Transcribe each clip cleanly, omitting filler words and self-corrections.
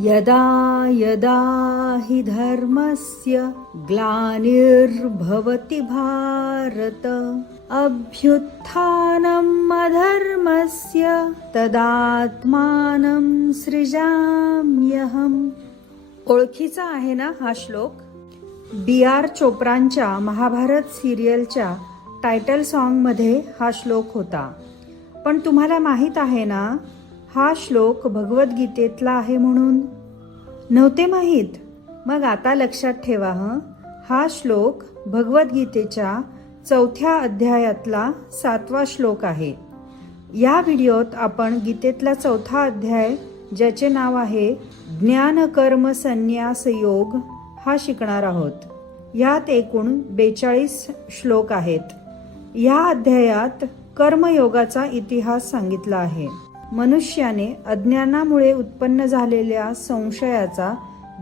यदा यदा हि धर्मस्य ग्लानिर्भवति भारत अभ्युत्थानम् अधर्मस्य तदात्मानं सृजाम्यहम्. ओळखीचा आहे ना हा श्लोक? B.R. चोप्रांच्या महाभारत सिरियलच्या टायटल सॉन्गमध्ये हा श्लोक होता. पण तुम्हाला माहीत आहे ना हा श्लोक भगवद्गीतेतला आहे म्हणून? नव्हते माहीत? मग आता लक्षात ठेवा हा श्लोक भगवद्गीतेच्या 4थ्या अध्यायातला 7वा श्लोक आहे. या व्हिडिओत आपण गीतेतला 4था अध्याय ज्याचे नाव आहे ज्ञान कर्म संन्यास योग हा शिकणार आहोत. यात एकूण 42 श्लोक आहेत. या अध्यायात कर्मयोगाचा इतिहास सांगितला आहे. मनुष्याने अज्ञानामुळे उत्पन्न झालेल्या संशयाचा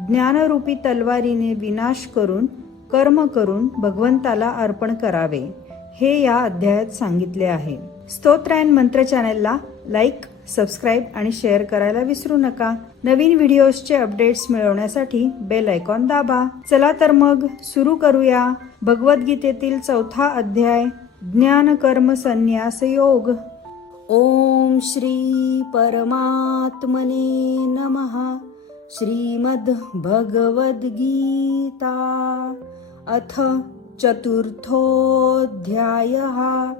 ज्ञानरूपी तलवारीने विनाश करून कर्म करून भगवंताला अर्पण करावे हे या अध्यायात सांगितले आहे. स्तोत्र अँड मंत्र चॅनलला लाईक, सबस्क्राईब आणि शेअर करायला विसरू नका. नवीन व्हिडिओजचे अपडेट्स मिळवण्यासाठी बेल आयकॉन दाबा. चला तर मग सुरू करूया. भगवद्गीतेतील 4था अध्याय ज्ञान कर्म संन्यास योग. ओम श्री परमात्मने नमः. श्रीमद् भगवद्गीता अथ चतुर्थोऽध्यायः.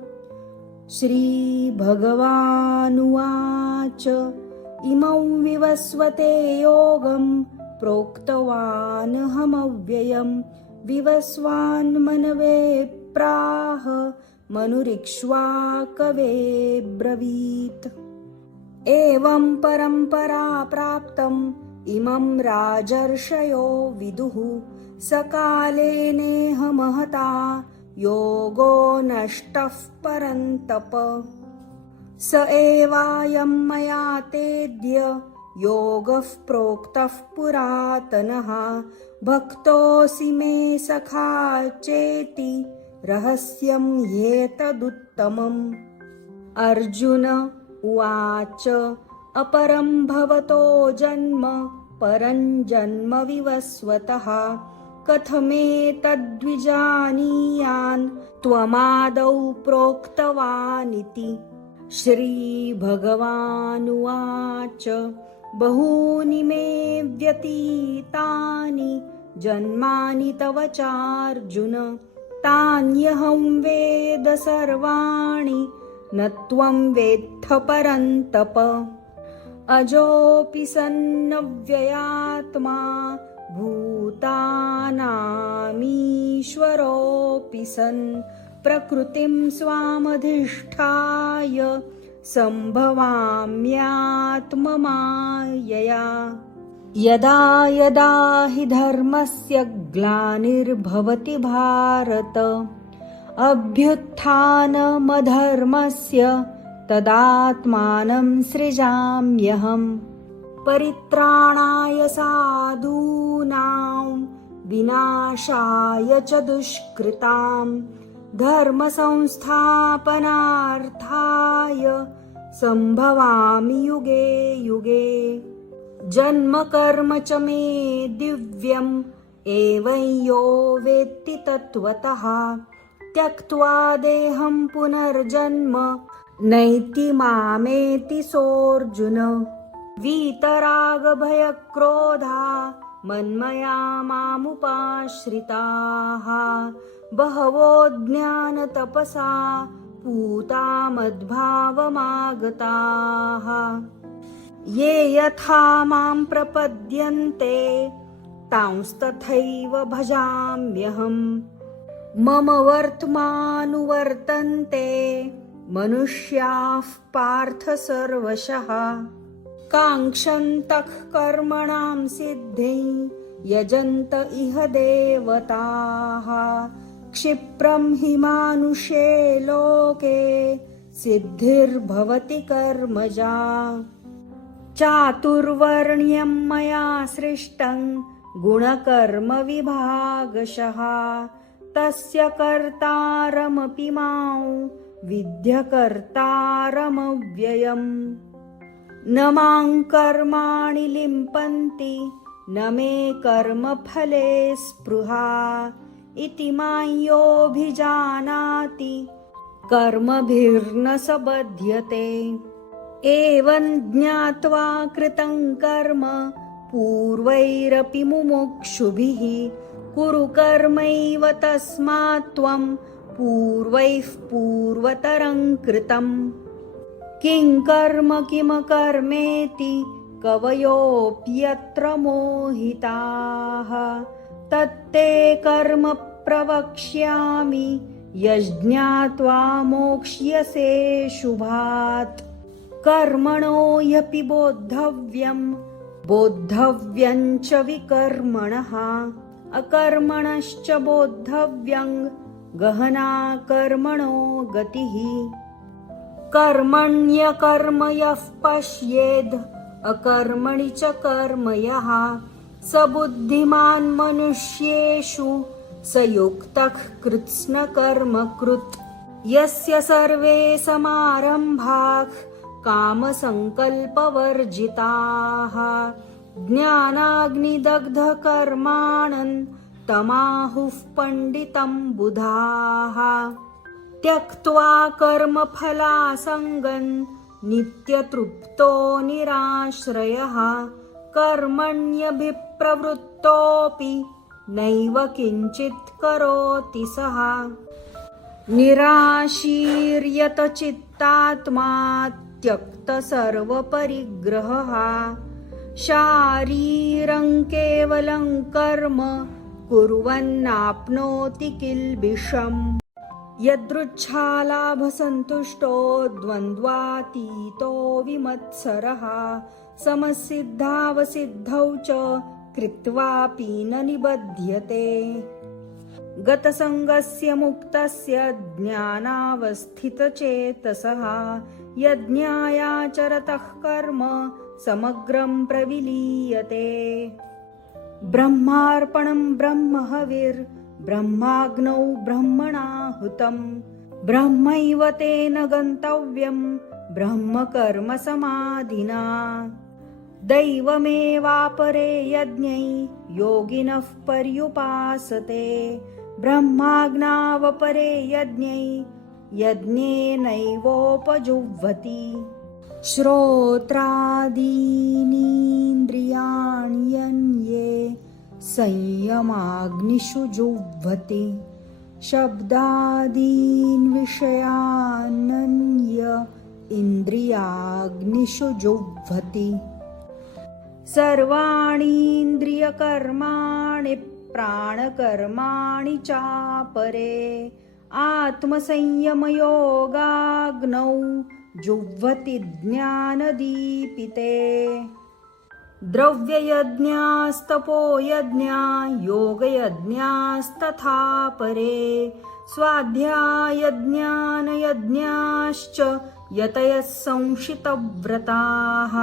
श्री भगवानुवाच इमं विवस्वते योगं प्रोक्तवानहमव्ययं विवस्वान् मनवे प्राह मनुरिक्ष्वाकवे ब्रवीत्. एवं परम्परा प्राप्तम् इमं राजर्षयो विदुः सकाले नेह महता योगो नष्टः परन्तप. स एवायं मया तेद्य योगः प्रोक्तः पुरातनः भक्तोऽसि मे सखा चेति रहस्यं ह्येतदुत्तमम्. अर्जुन उवाच अपरं भवतो जन्म परं जन्म विवस्वतः कथमेतद्विजानीयान् त्वमादौ प्रोक्तवानिति. श्रीभगवानुवाच बहूनि मे व्यतीतानि जन्मानि तव चार्जुन तान्यहं वेद सर्वाणि न त्वं वेत्थ परन्तप. अजोऽपि सन्नव्ययात्मा भूतानामीश्वरोऽपि सन् प्रकृतिं स्वामधिष्ठाय सम्भवाम्यात्ममायया. यदा यदा हि धर्मस्य ग्लानिर्भवति भारत अभ्युत्थानमधर्मस्य तदात्मानं सृजाम्यहम्. परित्राणाय साधूनां विनाशाय च दुष्कृतां धर्मसंस्थापनार्थाय सम्भवामि युगे युगे. जन्म कर्म च मे दिव्यम् एवं यो वेत्ति तत्त्वतः त्यक्त्वा देहं पुनर्जन्म नैति मामेति सोऽर्जुन. वीतरागभयक्रोधा मन्मया मामुपाश्रिताः बहवो ज्ञानतपसा पूता मद्भावमागताः. ये यथा मां प्रपद्यन्ते तांस्तथैव भजाम्यहम्. मम वर्त्मानुवर्तन्ते मनुष्याः पार्थ सर्वशः. काङ्क्षन्तः कर्मणां सिद्धिं यजन्त इह देवताः क्षिप्रं हि मानुषे लोके सिद्धिर्भवति कर्मजा. चातुर्वर्ण्यं मया सृष्टं गुणकर्म विभागशः तस्य कर्तारमपि मां विद्य कर्तारमव्ययम्. न मां कर्माणि लिम्पन्ति न मे कर्मफले स्पृहा इति मां योऽभिजानाति कर्मभिर्न स बध्यते। एवं ज्ञात्वा कृतं कर्म पूर्वैरपि मुमुक्षुभिः कुरु कर्मैव तस्मात् त्वं पूर्वैः पूर्वतरं कृतम्। किं कर्म किमकर्मेति कवयोऽप्यत्र मोहिताः तत्ते कर्म प्रवक्ष्यामि यज्ञात्वा मोक्ष्यसे शुभात्। कर्मणो ह्यपि बोद्धव्यं च विकर्मणः अकर्मणश्च बोद्धव्यं गहना कर्मणो गतिः। कर्मण्यकर्म यः पश्येद् अकर्मणि च कर्म यः स बुद्धिमान् मनुष्येषु स युक्तः कृत्स्नकर्म कृत्। यस्य सर्वे समारम्भाः कामसङ्कल्पवर्जिताः ज्ञानाग्निदग्धकर्माणं तमाहुः पण्डितं बुधाः। त्यक्त्वा कर्मफलासङ्गं नित्यतृप्तो निराश्रयः कर्मण्यभिप्रवृत्तोऽपि नैव किञ्चित् करोति सः। निराशीर्यतचित्तात्मा त्यक्तसर्वपरिग्रहः शारीरं केवलं कर्म कुर्वन्नाप्नोति किल्बिषम्। यदृच्छालाभसन्तुष्टो द्वन्द्वातीतो विमत्सरः समसिद्धावसिद्धौ च कृत्वापि न निबध्यते। गतसङ्गस्य मुक्तस्य ज्ञानावस्थितचेतसः यज्ञायाचरतः कर्म समग्रं प्रविलीयते। ब्रह्मार्पणं ब्रह्महविर्ब्रह्माग्नौ ब्रह्मणाहुतं ब्रह्मैव तेन गन्तव्यं ब्रह्मकर्मसमाधिना। दैवमेवापरे यज्ञै योगिनः पर्युपासते ब्रह्माज्ञावपरे यज्ञै यज्ञेनैवोपजुह्वति। श्रोत्रादीनीन्द्रियाणि यन्ये संयमाग्निषु जुह्वति शब्दादीन् विषयानन्य इन्द्रियाग्निषु जुह्वति। सर्वाणीन्द्रियकर्माणि प्राणकर्माणि चापरे आत्मसंयमयोगाग्नौ जुह्वति ज्ञानदीपिते। द्रव्ययज्ञास्तपोयज्ञा योगयज्ञास्तथा परे स्वाध्यायज्ञानयज्ञाश्च यतयः संशितव्रताः।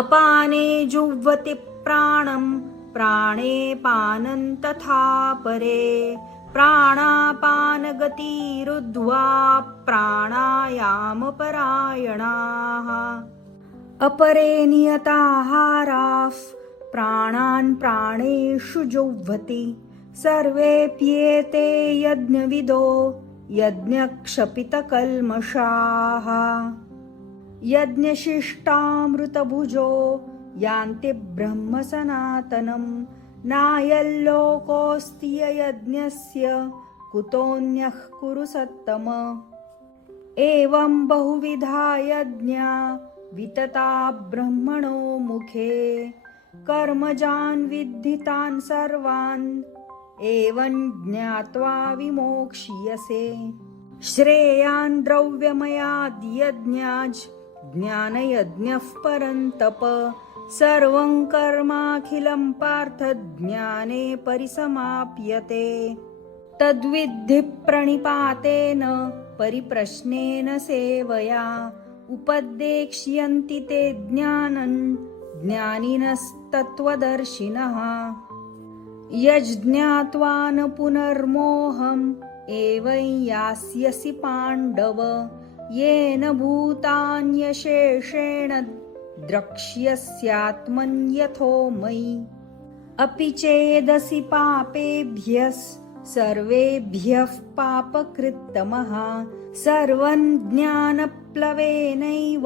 अपाने जुह्वति प्राणं प्राणे पानं तथा परे प्राणापानगतिरुद्ध्वा प्राणायामपरायणाः। अपरे नियताहाराः प्राणान् प्राणेषु जुह्वति सर्वेऽप्येते यज्ञविदो यज्ञक्षपितकल्मषाः। यज्ञशिष्टामृतभुजो यान्ति ब्रह्म सनातनं नायल्लोकोऽस्ति यज्ञस्य कुतोऽन्यः कुरु सत्तम। एवं बहुविधा यज्ञा वितता ब्रह्मणो मुखे कर्मजान् विद्धितान् सर्वान् एवं ज्ञात्वा विमोक्ष्यसे। श्रेयान् द्रव्यमयाद् यज्ञाज् ज्ञानयज्ञः परन्तप सर्वं कर्माखिलं पार्थ ज्ञाने परिसमाप्यते। तद्विद्धि प्रणिपातेन परिप्रश्नेन सेवया उपदेक्ष्यन्ति ते ज्ञानं ज्ञानिनस्तत्त्वदर्शिनः। यज्ज्ञात्वा न पुनर्मोहम् एवं यास्यसि पाण्डव येन भूतान्यशेषेण द्रक्ष्यस्यात्मन्यथो मयि। अपि चेदसि पापेभ्यः सर्वेभ्यः पापकृत्तमः सर्वं ज्ञानप्लवेनैव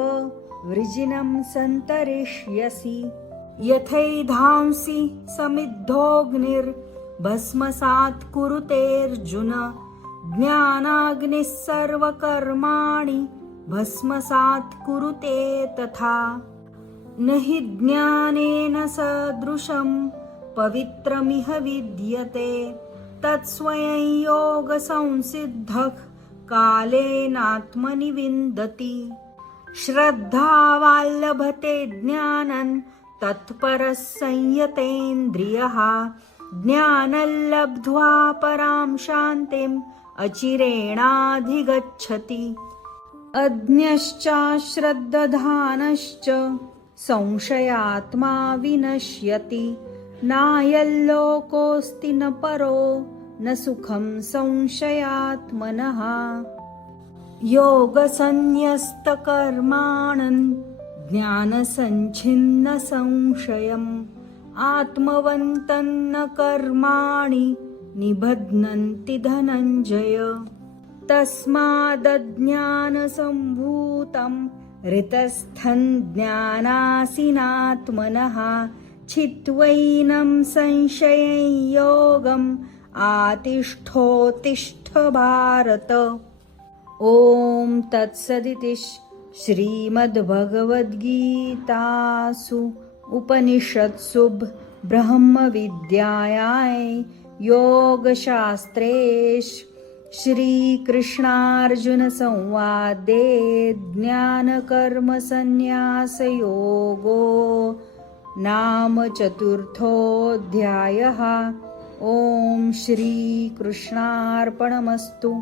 वृजिनं सन्तरिष्यसि। यथैधांसि समिद्धोऽग्निर्भस्मसात् कुरुतेऽर्जुन ज्ञानाग्निः सर्वकर्माणि भस्मसात् कुरुते तथा। न हि ज्ञानेन सदृशं पवित्रमिह विद्यते तत्स्वयं योगसंसिद्धः कालेनात्मनि विन्दति। श्रद्धावाल्लभते ज्ञानं तत्परः संयतेन्द्रियः ज्ञानं परां शान्तिम् अचिरेणाधिगच्छति। अज्ञश्च श्रद्दधानश्च संशयात्मा विनश्यति। नायल्लोकोऽस्ति न परो न सुखं संशयात्मनः। योगसन्न्यस्तकर्माणं ज्ञानसञ्छिन्न संशयम् आत्मवन्तं न कर्माणि निबध्नन्ति धनञ्जय। तस्मादज्ञानसम्भूतं हृतस्थं ज्ञानासीनात्मनः छित्त्वैनं संशयं योगम् आतिष्ठोत्तिष्ठ भारत। ॐ तत्सदिति श्रीमद्भगवद्गीतासु उपनिषत्सु ब्रह्मविद्यायां योगशास्त्रे श्रीकृष्णार्जुनसंवादे ज्ञानकर्मसन्न्यासयोगो नाम चतुर्थोऽध्यायः। ॐ श्रीकृष्णार्पणमस्तु।